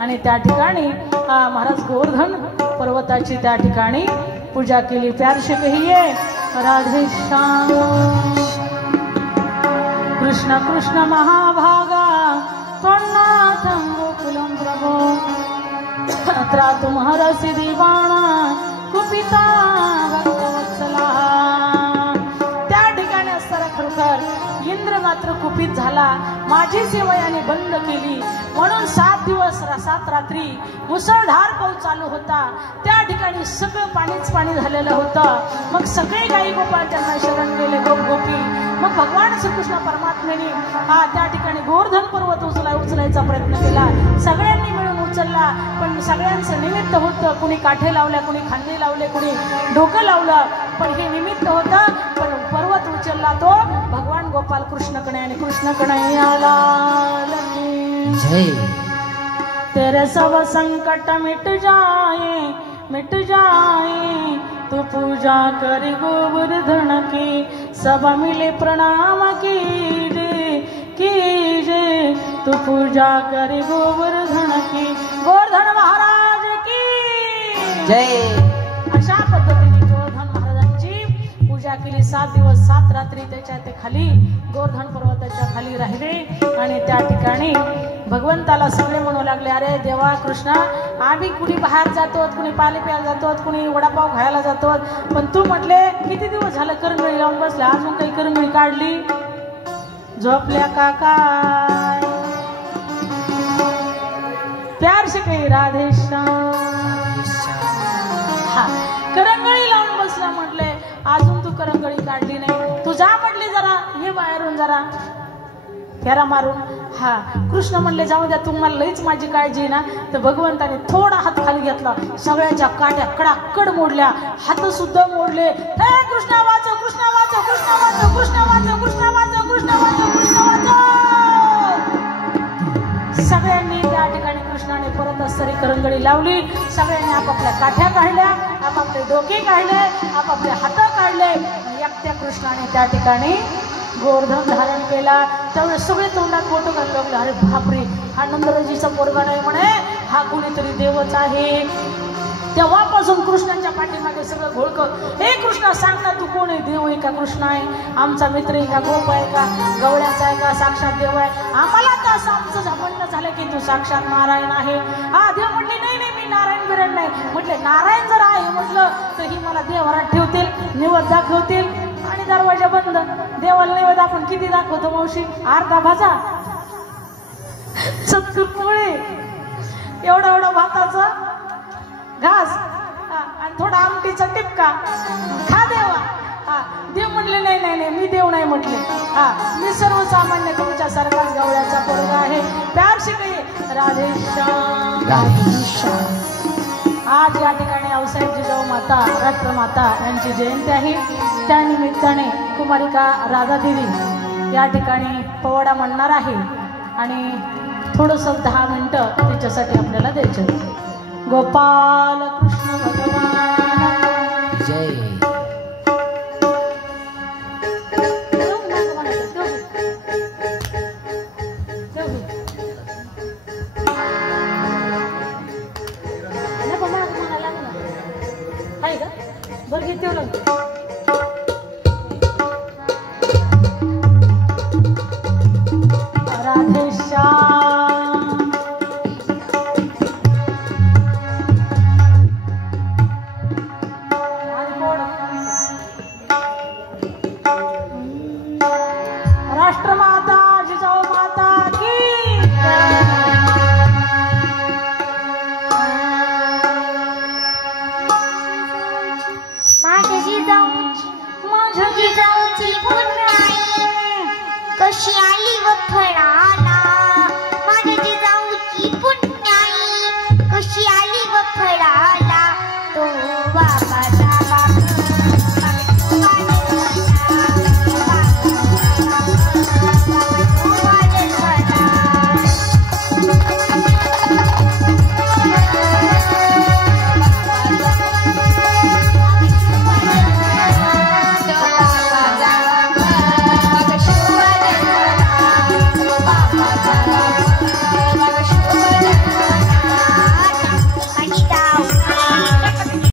आणि त्या ठिकाणी महाराज गोवर्धन पर्वताची त्या ठिकाणी पूजा केली. प्यार से कहिए राधे श्याम. कृष्ण कृष्ण महाभागा त्वन्नाथं गोकुलं प्रभो त्रातुं हरसि दीवाना कुपिता भक्तवत्सला. त्या ठिकाणी असताना खरोखर इंद्र मात्र कुपित झाला. माझी सेवा याने बंद केली म्हणून 7 दिवस 7 रात्री मुसळधार पाऊस चालू होता. त्या ठिकाणी सगळं पाणीच पाणी झालेलं होतं. मग सगळे गाई गोपाळ त्यांना शरण गेले, गोप गोपी. मग भगवान श्रीकृष्ण परमात्म्याने त्या ठिकाणी गोवर्धन पर्वत उचलायचा प्रयत्न केला. सगळ्यांनी मिळून उचलला, पण सगळ्यांचं निमित्त होतं. कुणी काठे लावल्या, कुणी खांदे लावले, कुणी डोकं लावलं, पण हे निमित्त होतं. पण पर्वत उचलला तो भगवान गोपाल कृष्णकडे आणि कृष्णकडे आला. जय. तेरे सब संकट मिट जाए तू पूजा करी गोवर्धन की. सब मिले प्रणाम कीजे तू पूजा करी गोवर्धन की. गोवर्धन महाराज की जय. अशा पद्धतीने गोवर्धन महाराजांची पूजा केली. 7 दिवस 7 रात्री त्याच्या ते खाली गोवर्धन पर्वताच्या खाली राहिले. आणि त्या ठिकाणी भगवंताला सगळे म्हणू लागले, अरे देवा कृष्णा, आम्ही कुणी बाहेर जातो, कुणी पाणी प्यायला जातो, कुणी वडापाव खायला जातो, पण तू म्हटले किती दिवस झालं करंगळी लावून बसल्या, अजून काही करंगळी काढली? झोपल्या का काय? प्यार से काही राधेश्याम. हा, करंगळी लावून बसला म्हटले, अजून तू करंगळी काढली नाही. तू जा म्हटली, जरा हे बाहेरून जरा फेरा मारून. हा, कृष्ण म्हणले जाऊ द्या, तुम्हाला लईच माझी काळजी आहे ना. तर भगवंताने थोडा हात खाली घेतला, सगळ्याच्या काट्या कडाकड मोडल्या, हात सुद्धा मोडले. हे कृष्णा वाचव, कृष्णा वाचव, कृष्णा वाचव, कृष्णा वाचव, कृष्णा वाचव, कृष्णा वाचव, कृष्णा वाचव. सगळ्यांनी त्या ठिकाणी कृष्णाने परत असणारी करंगळी लावली. सगळ्यांनी आपापल्या काठ्या काढल्या, आपापले डोके काढले, आपापले हात काढले. एकट्या कृष्णाने त्या ठिकाणी गोवर्धन धारण केला. त्यावेळेस सगळे तोंडात बोटं घालू लागले. अरे बापरे, हा नंदराजीचा पोरगा नाही म्हणे, हा कुणीतरी देवच आहे. तेव्हापासून कृष्णाच्या पाठीमागे सगळं घोळकं. हे कृष्णा सांग ना, तू कोण आहे? देव आहे का कृष्ण आहे? आमचा मित्र आहे का? गोप आहे का? गवळ्याचा आहे का? साक्षात देव आहे? आम्हाला तर असं आमचं म्हणणं झालं की तू साक्षात नारायण आहे. हा, देव म्हटले नाही नाही, मी नारायण बिरायण नाही. म्हटले नारायण जर आहे म्हटलं तर ही मला देवरात ठेवतील, निवद दाखवतील आणि दरवाजा बंद. देवाला निवद आपण किती दाखवतो मावशी? अर्धा भाजा, चतकुर पोळी, एवढा एवढा भाताचा घास आणि थोडा आमटीचा टिपका, खा देवा. हा, देव म्हणले नाही नाही नाही, मी देव नाही म्हटले. हा, मी सर्वसामान्य तुमच्यासारखाच गवळ्याचा पोरगा आहे. प्यार से कहिए राधेश्याम. आज या ठिकाणी आऊसाहेब जिजाऊ माता, राष्ट्रमाता यांची जयंती आहे. त्या निमित्ताने कुमारिका राधादेवी या ठिकाणी पवाडा म्हणणार आहे आणि थोडंसं 10 मिनिटं तिच्यासाठी आपल्याला द्यायचे. गोपाल कृष्ण भगवान जय. बरं घेते